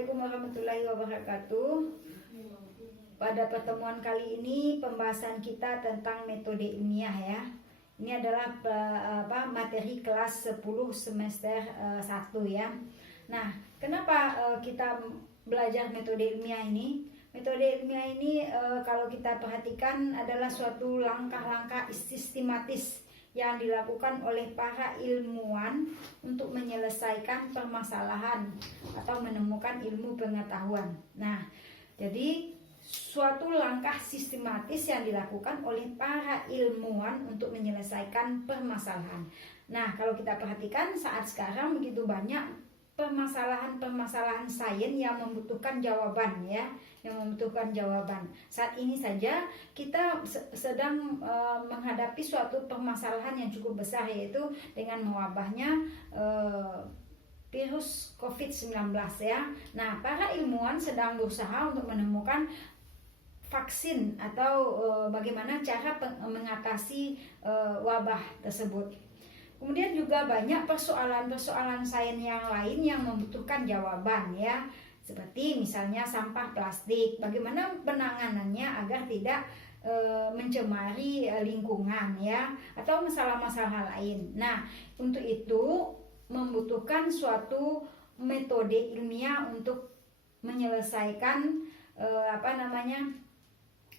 Assalamualaikum warahmatullahi wabarakatuh. Pada pertemuan kali ini pembahasan kita tentang metode ilmiah ya. Ini adalah materi kelas 10 semester 1 ya. Nah, kenapa kita belajar metode ilmiah ini? Metode ilmiah ini kalau kita perhatikan adalah suatu langkah-langkah sistematis yang dilakukan oleh para ilmuwan untuk menyelesaikan permasalahan atau menemukan ilmu pengetahuan. Nah, jadi suatu langkah sistematis yang dilakukan oleh para ilmuwan untuk menyelesaikan permasalahan. Nah, kalau kita perhatikan saat sekarang begitu banyak permasalahan-permasalahan sains yang membutuhkan jawaban ya, yang membutuhkan jawaban. Saat ini saja kita sedang menghadapi suatu permasalahan yang cukup besar, yaitu dengan mewabahnya virus COVID-19 ya. Nah, para ilmuwan sedang berusaha untuk menemukan vaksin atau bagaimana cara mengatasi wabah tersebut. Kemudian juga banyak persoalan-persoalan sains yang lain yang membutuhkan jawaban ya. Seperti misalnya sampah plastik, bagaimana penanganannya agar tidak mencemari lingkungan ya, atau masalah-masalah lain. Nah, untuk itu membutuhkan suatu metode ilmiah untuk menyelesaikan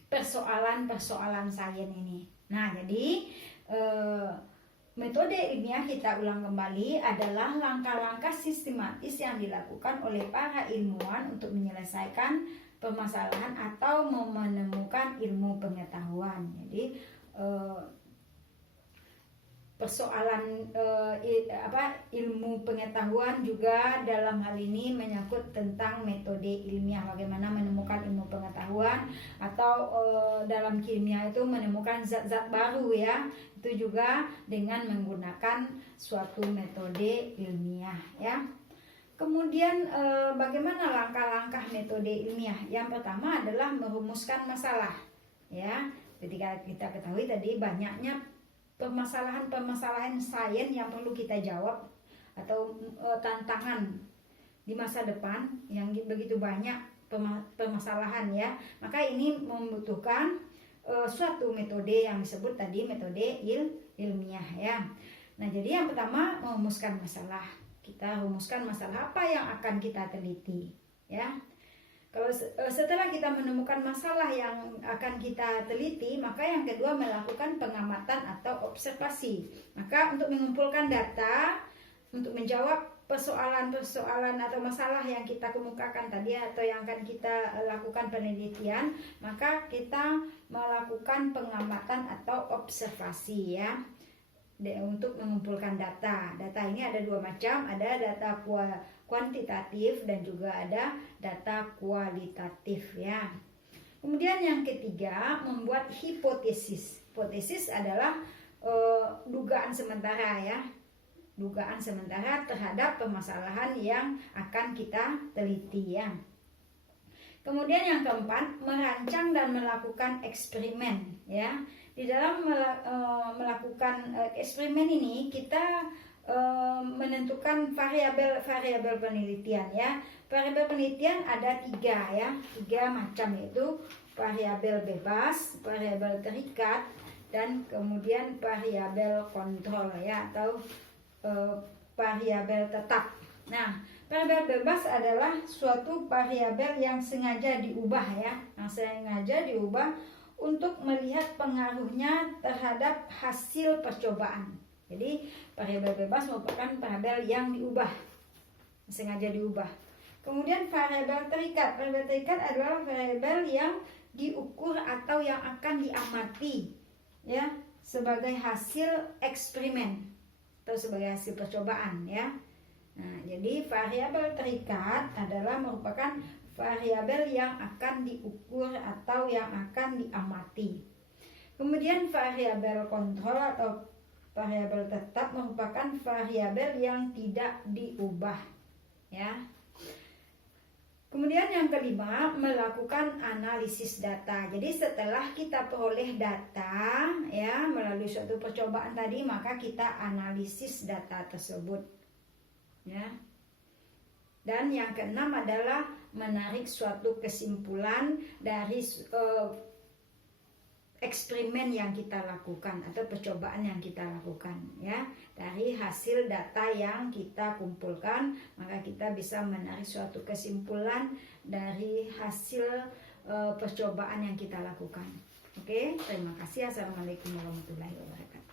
persoalan-persoalan sains ini. Nah, jadi metode ilmiah, kita ulang kembali, adalah langkah-langkah sistematis yang dilakukan oleh para ilmuwan untuk menyelesaikan permasalahan atau menemukan ilmu pengetahuan. Jadi persoalan ilmu pengetahuan juga dalam hal ini menyangkut tentang metode ilmiah, bagaimana menemukan ilmu pengetahuan atau dalam kimia itu menemukan zat-zat baru ya, itu juga dengan menggunakan suatu metode ilmiah ya. Kemudian bagaimana langkah-langkah metode ilmiah? Yang pertama adalah merumuskan masalah ya. Ketika kita ketahui tadi banyaknya permasalahan-permasalahan sains yang perlu kita jawab atau tantangan di masa depan yang begitu banyak permasalahan ya, maka ini membutuhkan suatu metode yang disebut tadi metode ilmiah ya. Nah, jadi yang pertama merumuskan masalah. Kita rumuskan masalah apa yang akan kita teliti ya. Kalau setelah kita menemukan masalah yang akan kita teliti, maka yang kedua melakukan pengamatan atau observasi. Maka untuk mengumpulkan data, untuk menjawab persoalan-persoalan atau masalah yang kita kemukakan tadi atau yang akan kita lakukan penelitian, maka kita melakukan pengamatan atau observasi ya, untuk mengumpulkan data. Data ini ada dua macam, ada data kuantitatif dan juga ada data kualitatif ya. Kemudian yang ketiga, membuat hipotesis. Hipotesis adalah dugaan sementara ya, dugaan sementara terhadap permasalahan yang akan kita teliti ya. Kemudian yang keempat, merancang dan melakukan eksperimen ya. Di dalam melakukan eksperimen ini kita menentukan variabel penelitian ya. Variabel penelitian ada tiga macam, yaitu variabel bebas, variabel terikat, dan kemudian variabel kontrol ya, atau variabel tetap. Nah, variabel bebas adalah suatu variabel yang sengaja diubah ya, yang sengaja diubah untuk melihat pengaruhnya terhadap hasil percobaan. Jadi variabel bebas merupakan variabel yang diubah, sengaja diubah. Kemudian variabel terikat. Variabel terikat adalah variabel yang diukur atau yang akan diamati ya, sebagai hasil eksperimen atau sebagai hasil percobaan ya. Nah, jadi variabel terikat adalah merupakan variabel yang akan diukur atau yang akan diamati. Kemudian variabel kontrol atau variabel tetap merupakan variabel yang tidak diubah ya. Kemudian yang kelima, melakukan analisis data. Jadi setelah kita peroleh data ya melalui suatu percobaan tadi, maka kita analisis data tersebut ya. Dan yang keenam adalah menarik suatu kesimpulan dari eksperimen yang kita lakukan atau percobaan yang kita lakukan, ya. Dari hasil data yang kita kumpulkan, maka kita bisa menarik suatu kesimpulan dari hasil percobaan yang kita lakukan. Oke, terima kasih. Assalamualaikum warahmatullahi wabarakatuh.